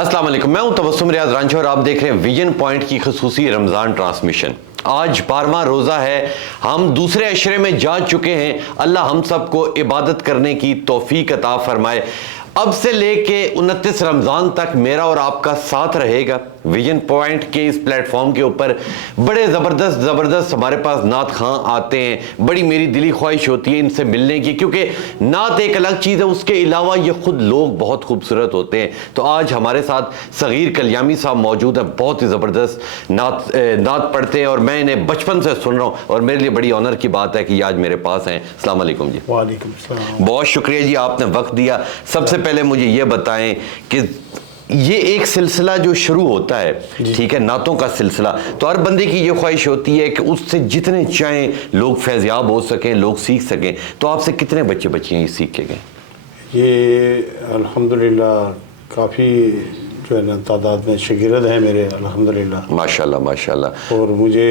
अस्सलाम वालेकुम, मैं हूं तबस्सुम रियाज रांझा और आप देख रहे हैं विजन पॉइंट की खसूसी रमज़ान ट्रांसमिशन। आज 12वां रोज़ा है, हम दूसरे अशरे में जा चुके हैं। अल्लाह हम सबको इबादत करने की तौफीक अता फरमाए। अब से लेके 29 रमज़ान तक मेरा और आपका साथ रहेगा। विजन पॉइंट के इस प्लेटफॉर्म के ऊपर बड़े ज़बरदस्त हमारे पास नात खां आते हैं। बड़ी मेरी दिली ख्वाहिश होती है इनसे मिलने की, क्योंकि नात एक अलग चीज़ है, उसके अलावा ये ख़ुद लोग बहुत खूबसूरत होते हैं। तो आज हमारे साथ सगीर कल्यामी साहब मौजूद हैं, बहुत ही ज़बरदस्त नात पढ़ते हैं और मैं इन्हें बचपन से सुन रहा हूँ और मेरे लिए बड़ी ऑनर की बात है कि ये आज मेरे पास हैं। अस्सलाम वालेकुम जी। वालेकुम सलाम। बहुत शुक्रिया जी, आपने वक्त दिया। सबसे पहले मुझे ये बताएं कि ये एक सिलसिला जो शुरू होता है, ठीक है, नातों का सिलसिला, तो हर बंदे की ये ख्वाहिश होती है कि उससे जितने चाहें लोग फैज़याब हो सकें, लोग सीख सकें। तो आपसे कितने बच्चे बच्चियाँ ये सीख के गए? ये अल्हम्दुलिल्लाह काफ़ी जो है ना तादाद में शागिर्द हैं मेरे, अल्हम्दुलिल्लाह। माशाल्लाह माशाल्लाह। और मुझे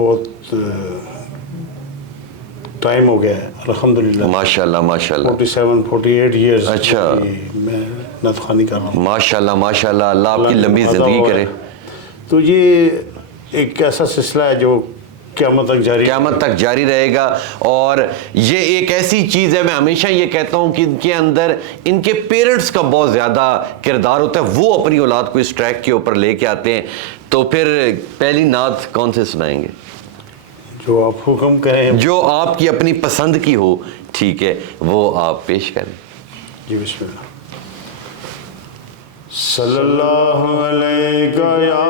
बहुत टाइम हो गया है, अल्हम्दुलिल्लाह। माशाल्लाह माशाल्लाह। 47-48 ईयर्स। अच्छा। मैं नत ख़ानी कर रहा हूँ। माशाल्लाह माशाल्लाह, अल्लाह आपकी लंबी ज़िंदगी करे। तो ये एक ऐसा सिलसिला है जो क़यामत तक जारी रहेगा। और ये एक ऐसी चीज़ है, मैं हमेशा ये कहता हूँ कि इनके अंदर इनके पेरेंट्स का बहुत ज़्यादा किरदार होता है। वो अपनी औलाद को इस ट्रैक के ऊपर लेके आते हैं। तो फिर पहली नात कौन से सुनाएंगे? जो आप हुक्म करें, जो जो आपकी अपनी पसंद की हो, ठीक है, वो आप पेश करें जी। बिस्मिल्लाह। सल्लल्लाहु अलैका या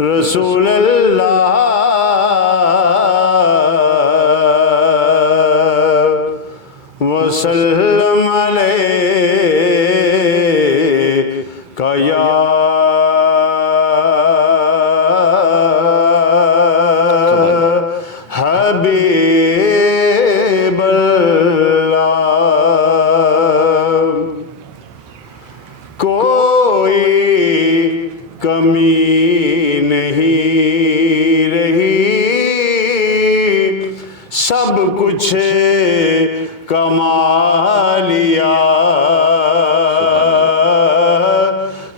रसूल अल्लाह वसल्लम अलैका या हबीब अल्लाह। कोई कमी नहीं रही, सब कुछ कमा लिया।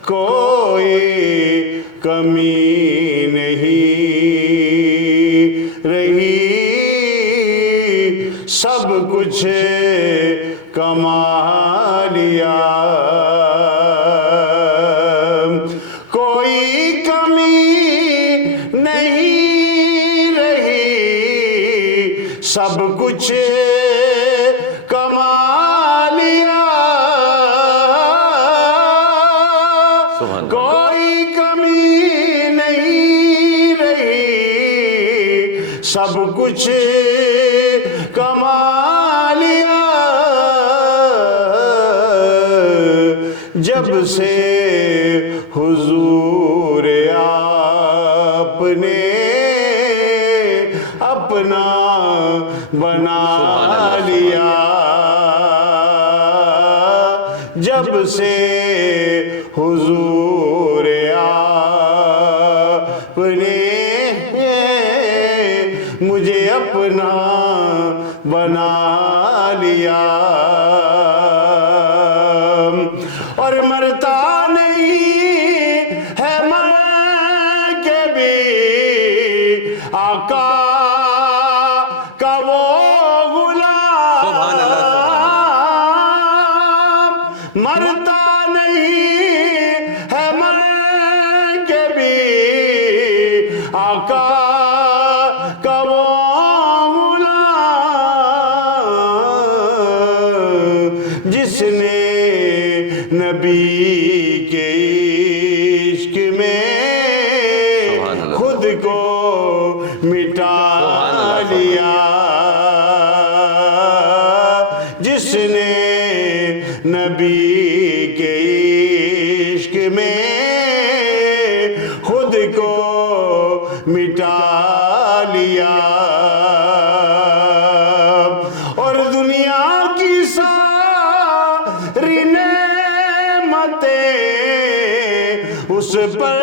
कोई कमी नहीं रही, सब कुछ कमा लिया। कोई कमी नहीं रही, सब कुछ कमा लिया। कोई कमी नहीं रही, सब कुछ कमा लिया। जब से हुजूर आपने अपना बना लिया, जब से हुजूर आपने मुझे अपना बना लिया। और मरता नहीं है मर के भी आका का वो गुलाम। मरता नहीं है मर के भी आका का वो गुलाम, जिसने नबी के इश्क में खुद को मिटा लिया। जिसने नबी के इश्क में खुद को मिटा लिया। और दुनिया की सारी नेमतें उस पर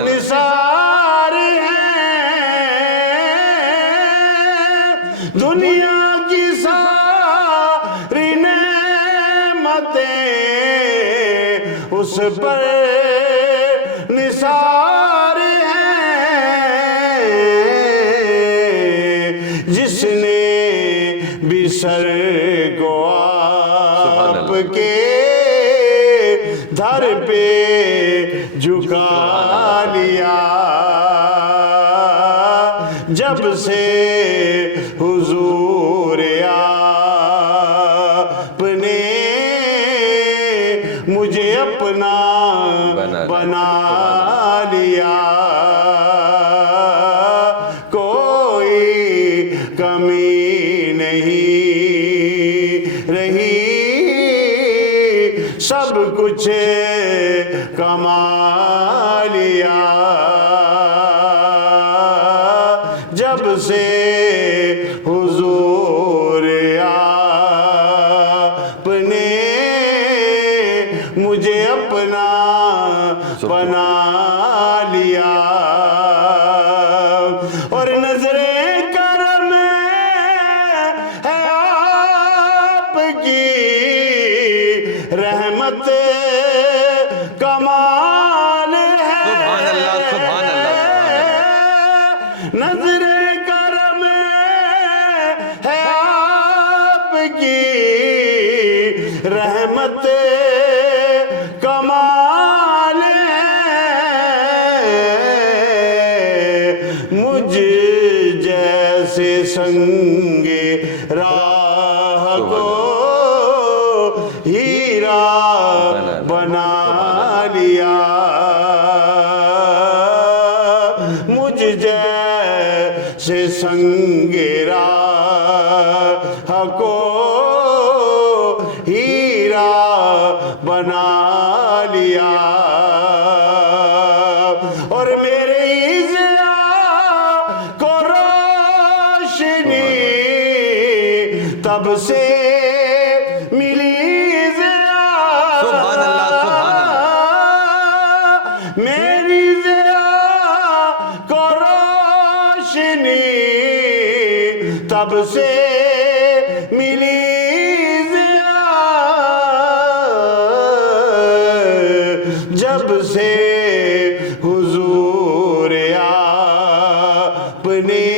निसार हैं। दुनिया की सारी اس پر نثار ہے جس نے بھی سر کو آپ کے در پہ جھکا لیا جب سے حضور آپ نے مجھے اپنا بنا لیا کوئی کمی نہیں رہی سب کچھ کما لیا جب سے حضور آپ نے مجھے اپنا بنا لیا اور نظر کرم ہے آپ کی رحمت کمال ہے سبحان اللہ سبحان اللہ نظر کرم ہے آپ کی رحمت کمال ہے مجھ جیسے سنگ راہ کو ہیرا بنا لیا مجھ جیسے سنگ راہ کو ہیرا بنا لیا اور میرے ضیاء کو روشنی تب سے ملی ضیاء سبحان اللہ سبحان اللہ میری ضیاء کو روشنی تب سے ملی جب سے حضور آپ نے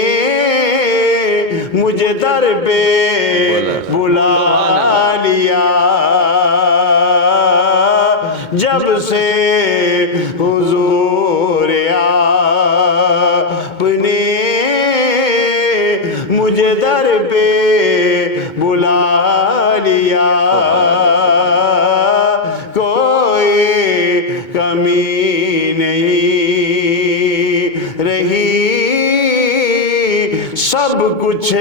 مجھے در پہ بلا لیا جب سے حضور آپ نے مجھے در پہ بلا لیا کمی نہیں رہی سب کچھ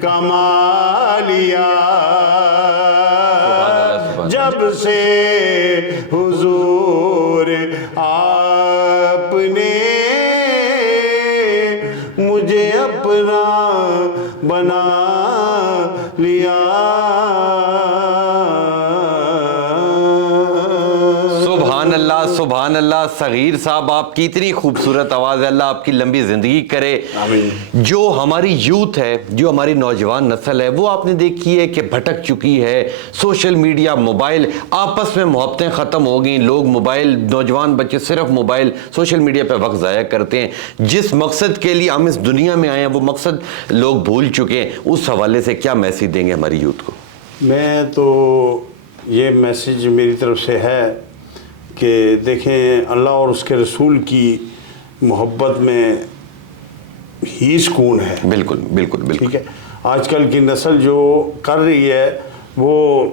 کما لیا جب سے حضور آپ نے مجھے اپنا بنا لیا سبحان اللہ صغیر صاحب آپ کی اتنی خوبصورت آواز ہے اللہ آپ کی لمبی زندگی کرے آمین جو ہماری یوتھ ہے جو ہماری نوجوان نسل ہے وہ آپ نے دیکھی ہے کہ بھٹک چکی ہے سوشل میڈیا موبائل آپس میں محبتیں ختم ہو گئیں لوگ موبائل نوجوان بچے صرف موبائل سوشل میڈیا پہ وقت ضائع کرتے ہیں جس مقصد کے لیے ہم اس دنیا میں آئے ہیں وہ مقصد لوگ بھول چکے ہیں اس حوالے سے کیا میسیج دیں گے ہماری یوتھ کو میں تو یہ میسیج میری طرف سے ہے کہ دیکھیں اللہ اور اس کے رسول کی محبت میں ہی سکون ہے بالکل بالکل بالکل ٹھیک ہے آج کل کی نسل جو کر رہی ہے وہ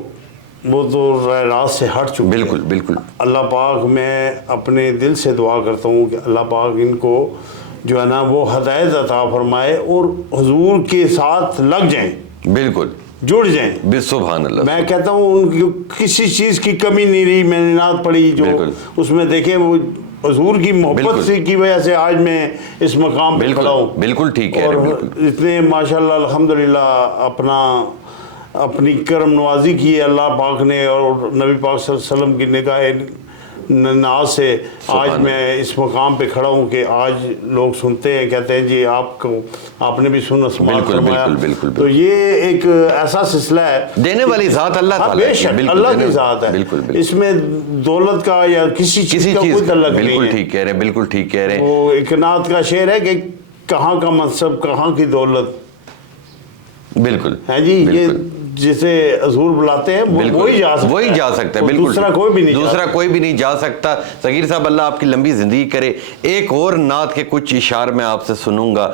تو راہ راست سے ہٹ چکی ہے بالکل بالکل اللہ پاک میں اپنے دل سے دعا کرتا ہوں کہ اللہ پاک ان کو جو ہے نا وہ ہدایت عطا فرمائے اور حضور کے ساتھ لگ جائیں بالکل جڑ جائیں سبحان اللہ میں کہتا ہوں ان کی کسی چیز کی کمی نہیں رہی میں نے نعت پڑھی جو اس میں دیکھیں وہ حضور کی محبت سے کی وجہ سے آج میں اس مقام پہ کھڑا ہوں بالکل ٹھیک ہے اور اتنے ماشاءاللہ الحمدللہ اپنی کرم نوازی کی ہے اللہ پاک نے اور نبی پاک صلی اللہ علیہ وسلم کی نگاہ नाज से आज मैं इस मुकाम पे खड़ा हूँ कि आज लोग सुनते हैं, कहते हैं जी आपने भी सुना समाअत फरमाया। बिल्कुल। तो ये एक ऐसा सिलसिला है, देने वाली ज़ात अल्लाह ताला की, बेशक बिल्कुल, अल्लाह की देने- ज़ात है, बिल्कुल। इसमें दौलत का या किसी चीज़ का कोई का, तल्लुक नहीं बिल्कुल है। ठीक कह रहे हैं, बिल्कुल ठीक कह रहे हैं। वो एक नात का शेर है कि कहाँ का मनसब कहाँ की दौलत बिल्कुल है जी, ये जिसे हजूर बुलाते हैं वही जा सकता है, वही जा सकता है, बिल्कुल दूसरा कोई भी नहीं दूसरा कोई भी नहीं जा सकता। सगीर साहब अल्लाह आपकी लंबी ज़िंदगी करे। एक और नात के कुछ इशार मैं आपसे सुनूंगा।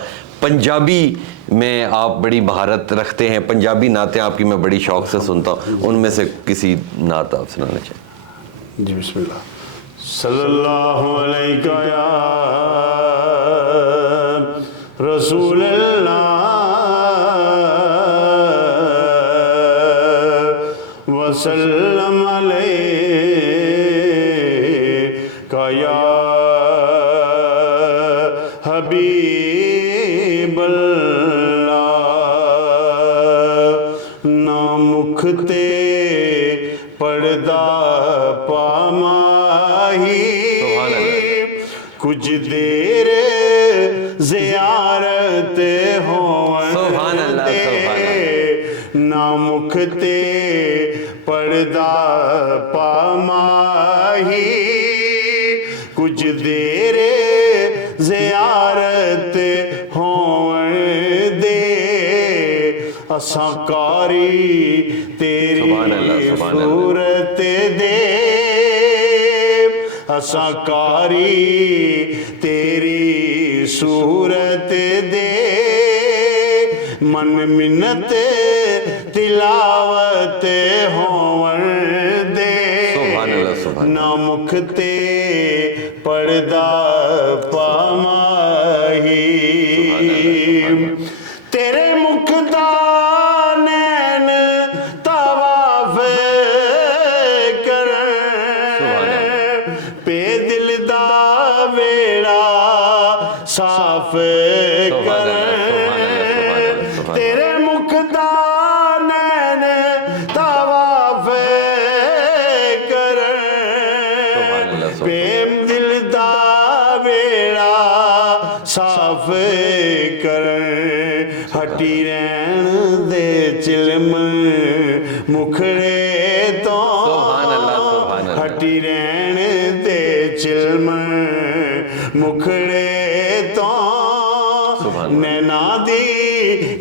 पंजाबी में आप बड़ी महारत रखते हैं, पंजाबी नातें आपकी मैं बड़ी शौक से सुनता हूँ, उनमें से किसी नात आप सुनाना चाहिए। जी बिस्मिल्लाह। सल्लल्लाहु अलैहि या रसूल अल्लाह वसल्लम अलैका या हबीब अल्लाह। ना मुख ते पर्दा पामाही, कुछ देर ज़ियारत होवन दे। ना मुख ते पर्दा पामाही, कुछ देर ज़ियारत होवन दे। असां कारी तेरी सूरत दे, असां कारी तेरी सूरत दे। मन मिन्नत तिलावत होवन दे। ना मुख ते पर्दा पामाही, तेरे मुख दा नैन तवाफ करन, पे दिल दा वेड़ा साफ करन। तेरे मुख दा नैन तवाफ करन, पे दिल दा वेड़ा साफ करन। हटी रहन दे चिलम मुखड़े तो, हटी रहन दे चिलम मुखड़े तो। नैना दी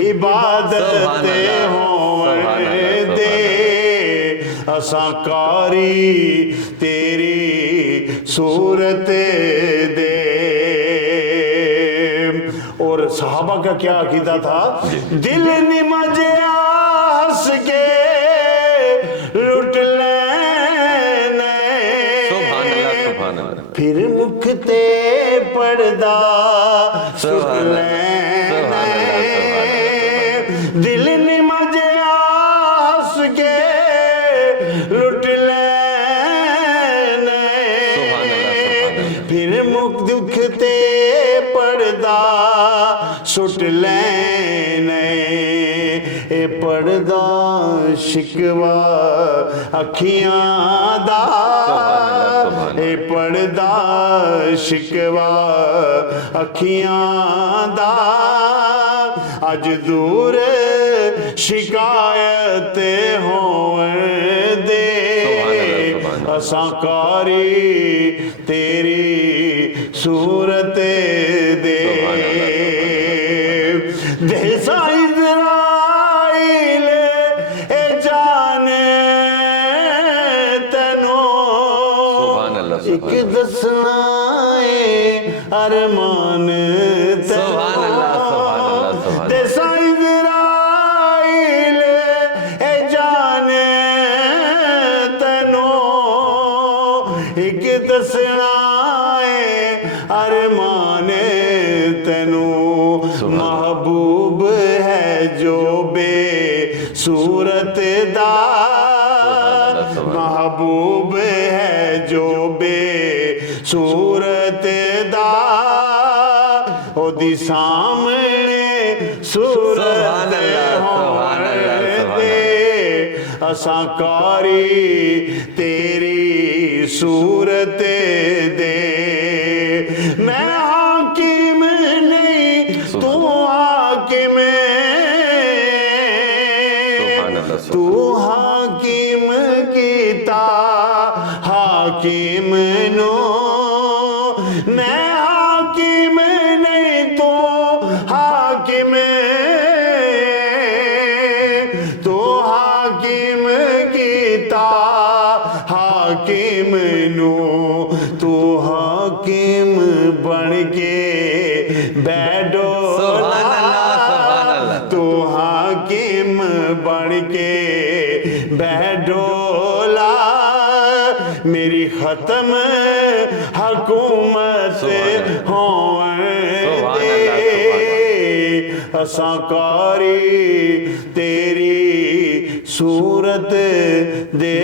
इबादत होवन दे, असां कारी तेरी सूरत दे। और सहाबा का क्या अकीदा था? दिल निमजिया हंस के लुट लेने, फिर मुख ते पर्दा सुट लेने। दिल निमजिया हंस के लुट लेने, फिर मुख दुख ते पर्दा सुट लेने। ए पर्दा शिकवा अखियां दा, ए पर्दा शिकवा अखियां दा। अज दूर शिकायत होवन दे, असां कारी तेरी सूरत दे। दे इज़राइल ए जाने तैनू, एक दसना ए अरमान तैनू। दे इज़राइल ए जाने तैनू, एक दसना ए अरमान तैनू। महबूब है जो बे सूरत दा, महबूब है जो बे सूरत दा। ओदी सामने सूरत होवन दे, असां कारी तेरी सूरत दे। मैं हाकिम नहीं तू हाकिम, तू हाकिम कीता हाकिम नो। मैं हाकिम नहीं तू हाकिम, तू हाकिम कीता हाकिम नो। तू हाकिम बन के बैठो, सुभान अल्लाह, सुभान अल्लाह। तू हाकिम बन के बैठोला। मेरी खत्म हुकूमत होवे दे, असां कारी तेरी सूरत दे।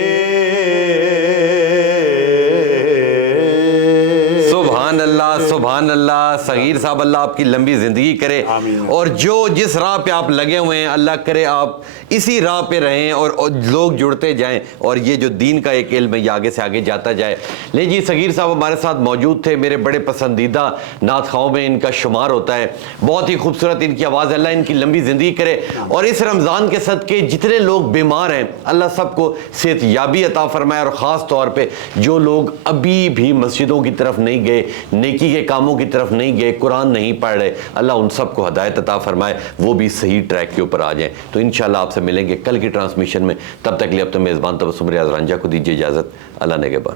सुभान अल्लाह, सुभान अल्लाह। सगीर साहब अल्लाह आपकी लंबी ज़िंदगी करे, आमीन। और जो जिस राह पे आप लगे हुए हैं अल्लाह करे आप इसी राह पे रहें और लोग जुड़ते जाएं, और ये जो दीन का एक इल्म है ये आगे से आगे जाता जाए। ले जी, सगीर साहब हमारे साथ मौजूद थे, मेरे बड़े पसंदीदा नात खाओं में इनका शुमार होता है। बहुत ही खूबसूरत इनकी आवाज़, अल्लाह इनकी लंबी ज़िंदगी करे, और इस रमज़ान के सदके जितने लोग बीमार हैं अल्लाह सबको सेहत याबी अता फरमाए, और ख़ास तौर पे जो लोग अभी भी मस्जिदों की तरफ नहीं गए, नेकी के कामों की तरफ नहीं गए, कुरान नहीं पढ़ रहे, अल्लाह उन सबको हदायत अता फरमाए, वो भी सही ट्रैक के ऊपर आ जाएं। तो इंशाल्लाह आपसे मिलेंगे कल की ट्रांसमिशन में। तब तक लिए अब तो मेज़बान तबस्सुम रियाज रांझा को दीजिए इजाज़त। अल्लाह नेगहबान।